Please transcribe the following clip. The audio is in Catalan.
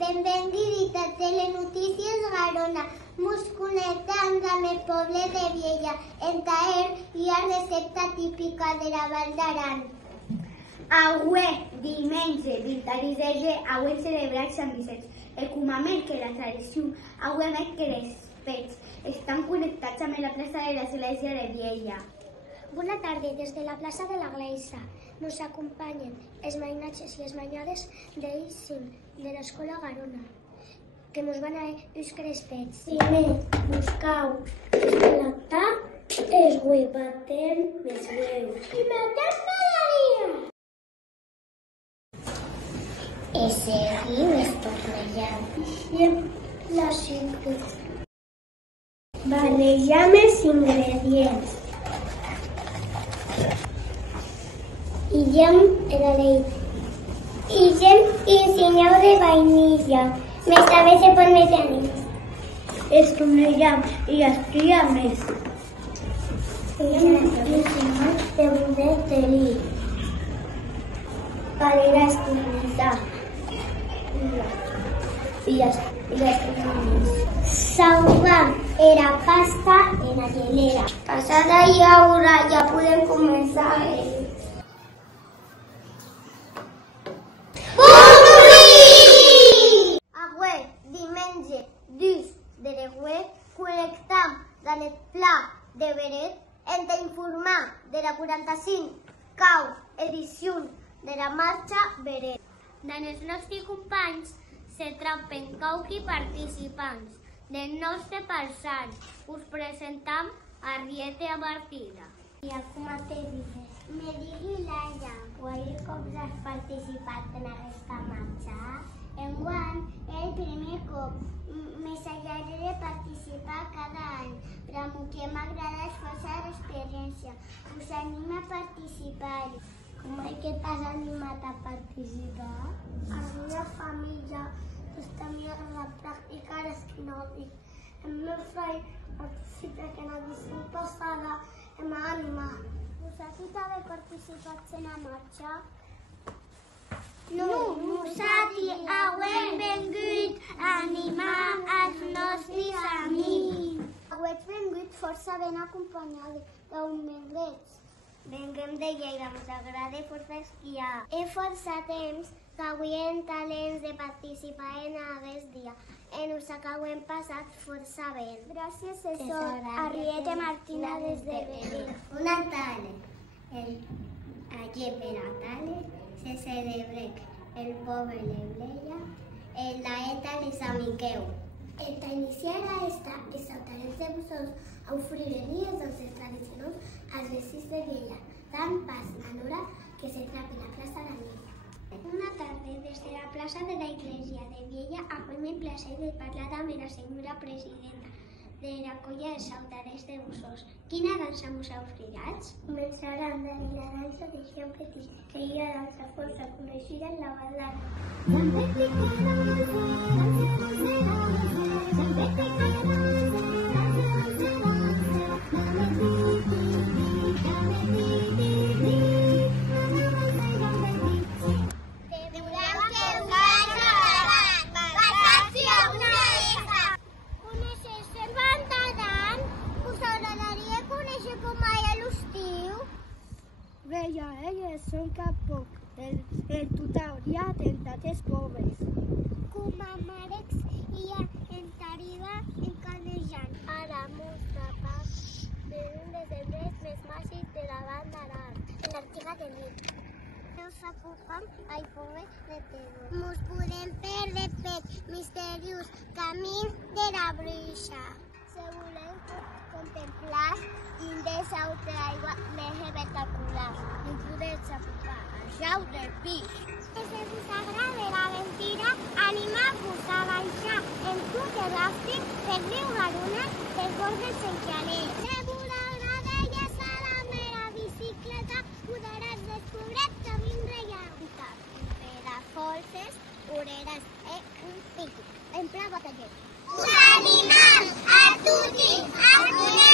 Benvinguts a Telenotícies Garona. Mos connectem amb el poble de Viella. En Taer hi ha recepta típica de la Val d'Aran. Avui, diumenge 23 de gener, avui celebrat Sant Vicenç. El comament que la tradició avui emet que les fets estan connectats amb la plaça de l'església de Viella. Bona tarda, des de la plaça de l'església nos acompanyen els mainatges i les mainades d'Eixim de l'escola Garona, que mos van a buscar els pets. Primer, buscau esclatar els batem les veus. I matem Maria! I seguim estornellant. I la secret. Barrejam els ingredients. I gem la llet. I gem i cinyau de vainilla. Més també se pot més anís. Estornellam i aspirem més. I cinyau de budet de li. Per ir a estornellar. I estornellam més. Saugam era pasta en la gelera. Passada i ara ja podem començar Avui, diumenge 2 de gener, connectam amb el pla de Beret en d'informar de la 45 edició de la marxa Beret. Dan els nostres companys se troben cauqui participants del nostre passat. Us presentam a Rieta Martina. I com te dius? Me digui Laia. Guai, com has participat en aquesta marxa? Enguany és el primer cop. M'assaiaré de participar cada any, però el que m'agrada és força l'experiència. Us animo a participar. Com que t'has animat a participar? A la meva família està mirant la pràctica l'esquinòtic. El meu fill participa que en l'edició passada em va animar. Vosaltres també participat en la marxa? No, nosaltres avui vingut a animar els nostres amics. Avui ets vingut força ben acompanyat. D'on venguets? Venguem de Lleida, ens agrada força esquiar. He força temps que avui en talents de participar en aquest dia. En us acabem passat força bé. Gràcies, a Rieta Martina des de Beret. Un Natale, allí per Natale se celebra el poble de Viella, la eta les amiqueu. Esta iniciarà els talents de bussos a oferir dies dels tradicionals als vestits de Viella, tant pas a l'hora que se trapa la plaça de Viella. Una tarda, des de la plaça de la Iglesia de Viella, avui m'he placer de parlar amb la senyora presidenta de la colla de saltarers de bussos. Quina dansa mos oferiràs? Començaran de la dansa de Jean Petit, que hi ha dansa força coneixida en la ballada. Veia, són cap poc, el tutorial d'entats pobres. Com a marecs hi ha entariva encanejant. Ara mos tapam d'un dels serveis més màgics de la Val d'Aran, en l'Artiga de nit. Ens ocupam al poble de Tebo. Mos podem perdre pet misteriós, camí de la bruixa. Si volem contemplar índex d'aigua més espectacular, includeix apropar al jau del pis. Si us agrada l'aventura, animeu-vos a baixar en tot el ràfting per riu Garona per bordes en Calés. Si us agrada llançar la meva bicicleta, podràs descobrir camins reials. Per a forces, oreres un pic, en pla bateller. Us animam a tutti a conèixer